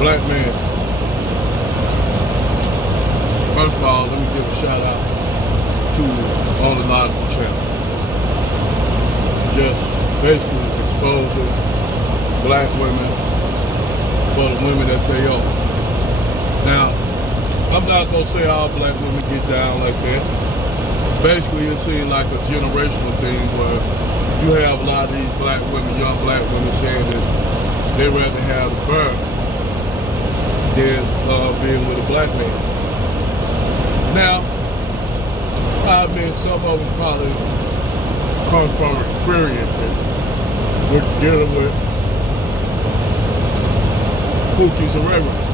black man. First of all, let me give a shout out to On the Logical channel. Just basically exposing black women for the women that they are. Now, I'm not gonna say all black women get down like that. Basically, it seems like a generational thing where you have a lot of these black women, young black women, saying that they'd rather have the bird than being with a black man. Now, I mean, some of them probably come from experience with dealing with cookies and regulars.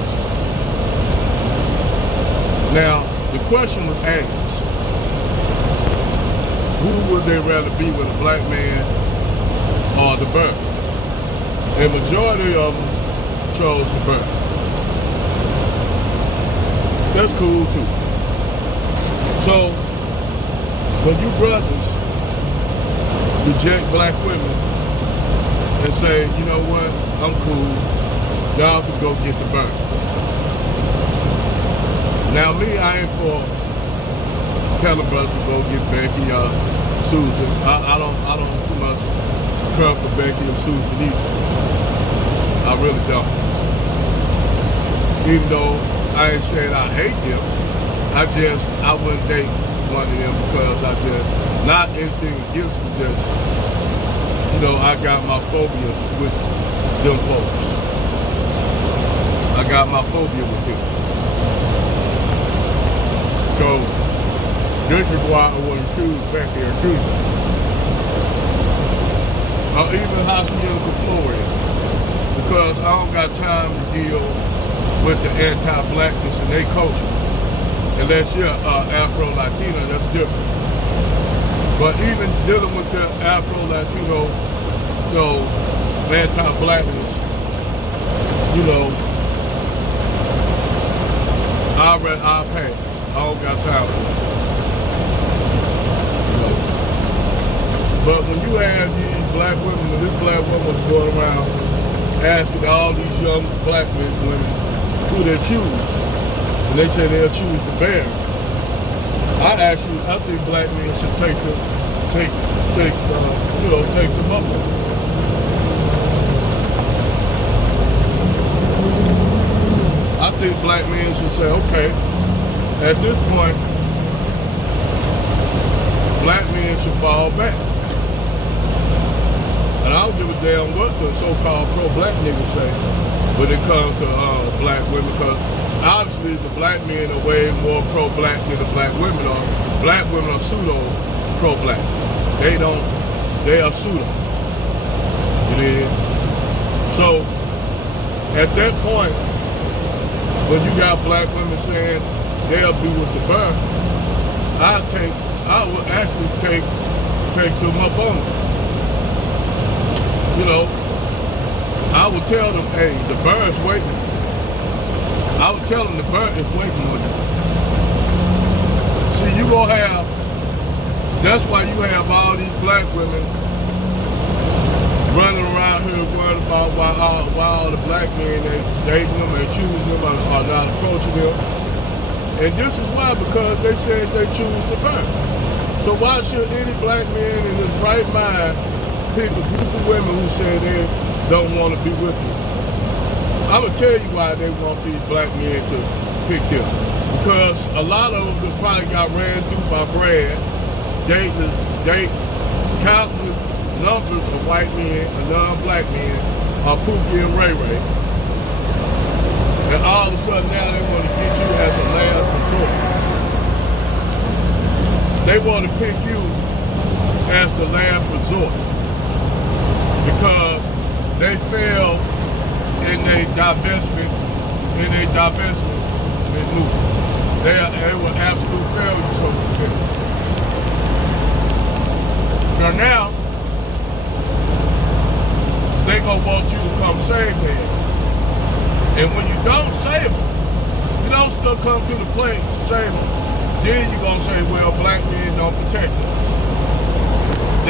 Now, the question was asked, who would they rather be with, a black man or the bird? And majority of them chose the bird. That's cool too. So, when you brothers reject black women and say, you know what, I'm cool, y'all can go get the bird. Now me, I ain't for telling brothers to go get Becky or Susan. I don't too much care for Becky and Susan either. I really don't. Even though I ain't saying I hate them, I wouldn't date one of them because I just, not anything against them, just, you know, I got my phobias with them folks. I got my phobia with them. So, this is why I want to choose Becky or Susan. Or even Hacienda Florida. Because I don't got time to deal with the anti-blackness in their culture. Unless you're Afro-Latino, that's different. But even dealing with the Afro-Latino, you know, anti-blackness, you know, I'll pass. I don't got time for it. You know? But when you have these black women, when this black woman's going around asking all these young black women who they choose, and they say they'll choose the bear, I think black men should take them up on it. I think black men should say, okay, at this point, black men should fall back. And I don't give a damn what the so-called pro-black niggas say when it comes to black women, because obviously the black men are way more pro-black than the black women are. Black women are pseudo-pro-black. They are pseudo. You know? So, at that point, when you got black women saying they'll be with the bird, I would actually take them up on it. You know, I would tell them, hey, the bird's waiting for you. I would tell them the bird is waiting on you. See, you gonna have, that's why you have all these black women running around here worried about why all the black men, they dating them and choosing them or not approaching them. And this is why, because they said they choose the bird. So why should any black man in his right mind pick a group of women who say they don't want to be with you? I'm going to tell you why they want these black men to pick them. Because a lot of them probably got ran through by Brad, date countless numbers of white men and non-black men are Pookie and Ray Ray. And all of a sudden now they want to get you as a last resort. They want to pick you as the last resort because they failed in their divestment movement. They were absolute failures, so to speak. Now, they gonna want you to come save them. And when you don't save them, you don't still come to the plate to save them. Then you're gonna say, well, black men don't protect us.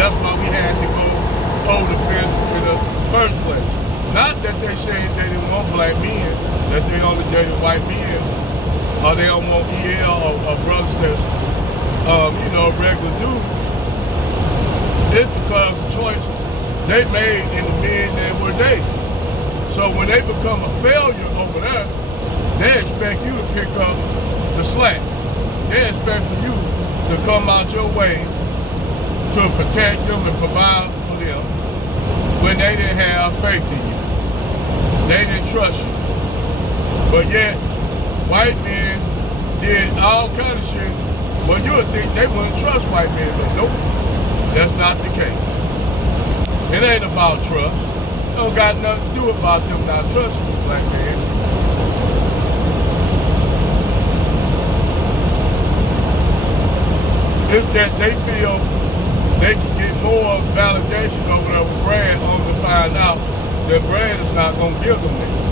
That's why we had to go over the fence in the first place. Not that they said they didn't want black men to that they only dated white men, or they don't want EL or brothers that's, regular dudes. It's because of choices they made in the men that were dating. So when they become a failure over there, they expect you to pick up the slack. They expect for you to come out your way to protect them and provide for them when they didn't have faith in you. They didn't trust you. But yet, white men did all kind of shit. Well, you would think they wouldn't trust white men, but nope, that's not the case. It ain't about trust. It don't got nothing to do about them not trusting you, black man. It's that they feel they can get more validation over there with Brad, only to find out that Brad is not going to give them that.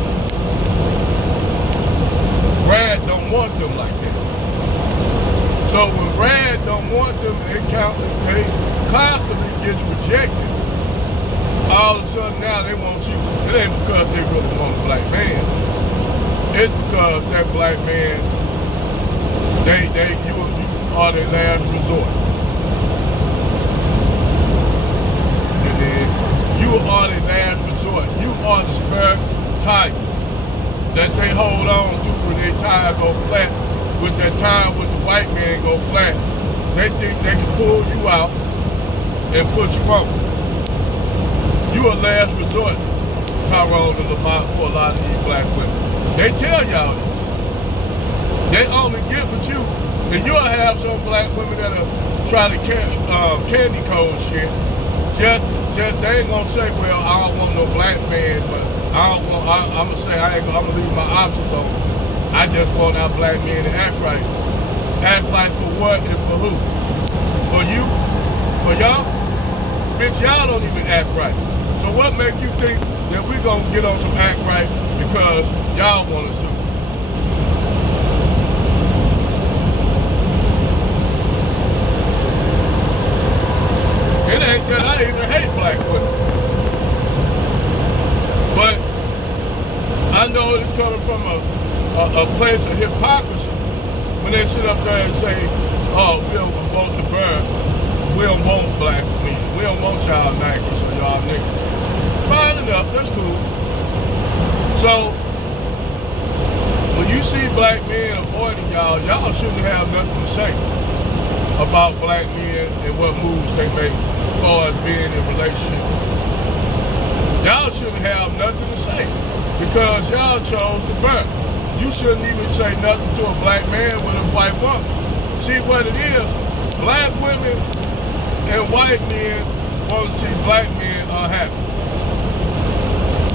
Brad don't want them like that. So when Brad don't want them, they constantly gets rejected. All of a sudden now they want you. It ain't because they really want a black man. It's because that black man, you are their last resort. You are their last resort. You are the spare tire that they hold on to when their tire go flat. With that tire with the white man go flat, they think they can pull you out and put you on. You a last resort, Tyrone and Lamont, for a lot of these black women. They tell y'all this. They only get with you. And you'll have some black women that'll try to candy code shit. Just they ain't gonna say, well, I don't want no black man, but I'm gonna say I'm gonna leave my options open. I just want our black men to act right. Act right for what and for who? For you? For y'all? Bitch, y'all don't even act right. So what make you think that we gonna get on some act right because y'all want us to? It ain't that I even hate black women. But I know it's coming from a place of hypocrisy when they sit up there and say, oh, we don't want the bird. We don't want black men. We don't want y'all Nikes or y'all niggas. Fine enough, that's cool. So, when you see black men avoiding y'all shouldn't have nothing to say about black men and what moves they make as far as being in relationships. Y'all shouldn't have nothing to say because y'all chose to burn. You shouldn't even say nothing to a black man with a white woman. See what it is? Black women and white men want to see black men unhappy.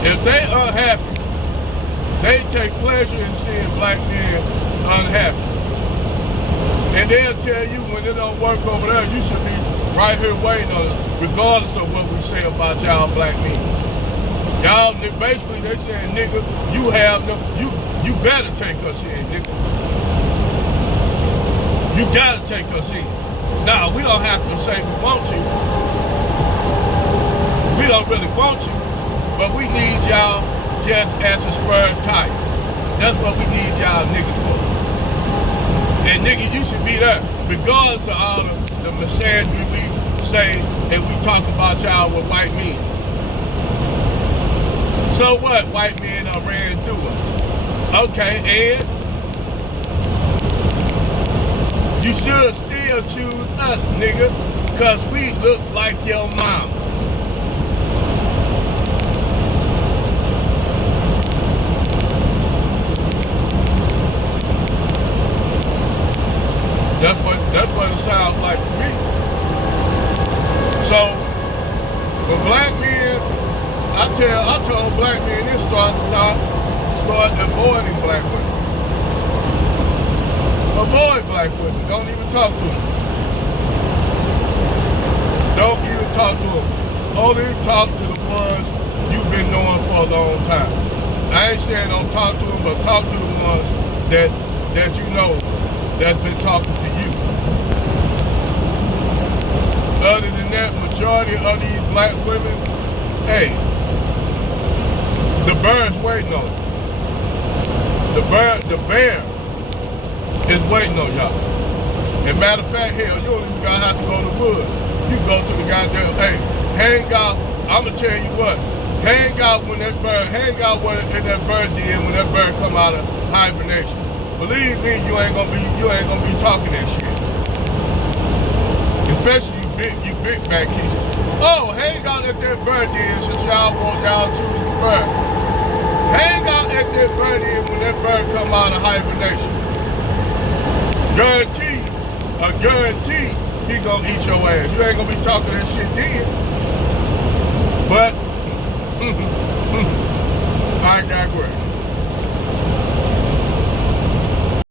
If they unhappy, they take pleasure in seeing black men unhappy. And they'll tell you when it don't work over there, you should be right here waiting on it, regardless of what we say about y'all black men. Y'all, basically they saying, nigga, you better take us in, nigga. You gotta take us in. Nah, we don't have to say we want you. We don't really want you, but we need y'all just as a spare tire. That's what we need y'all niggas for. And nigga, you should be there, regardless of all the misandry we say and we talk about y'all with white men. So what? White men done ran through us. Okay, and you should still choose us, nigga, cause we look like your mama. That's what it sounds like to me. So when black men, I told black men they start avoiding black women. Avoid black women. Don't even talk to them. Don't even talk to them. Only talk to the ones you've been knowing for a long time. I ain't saying don't talk to them, but talk to the ones that you know that's been talking to you. Other than that, majority of these black women, hey, the bird's waiting on them. The bear is waiting on y'all. As a matter of fact, hell, you don't even gotta have to go to the woods. You go to the goddamn, hey, hang out. I'ma tell you what, hang out when that bird, hang out when that bird did when that bird come out of hibernation. Believe me, you ain't gonna be talking that shit. Especially you big back kids. Oh, hang out at that bird did since y'all want y'all choose the bird. Hang out at that bird did when that bird come out of hibernation. Guarantee he gonna eat your ass. You ain't gonna be talking that shit then. But I digress.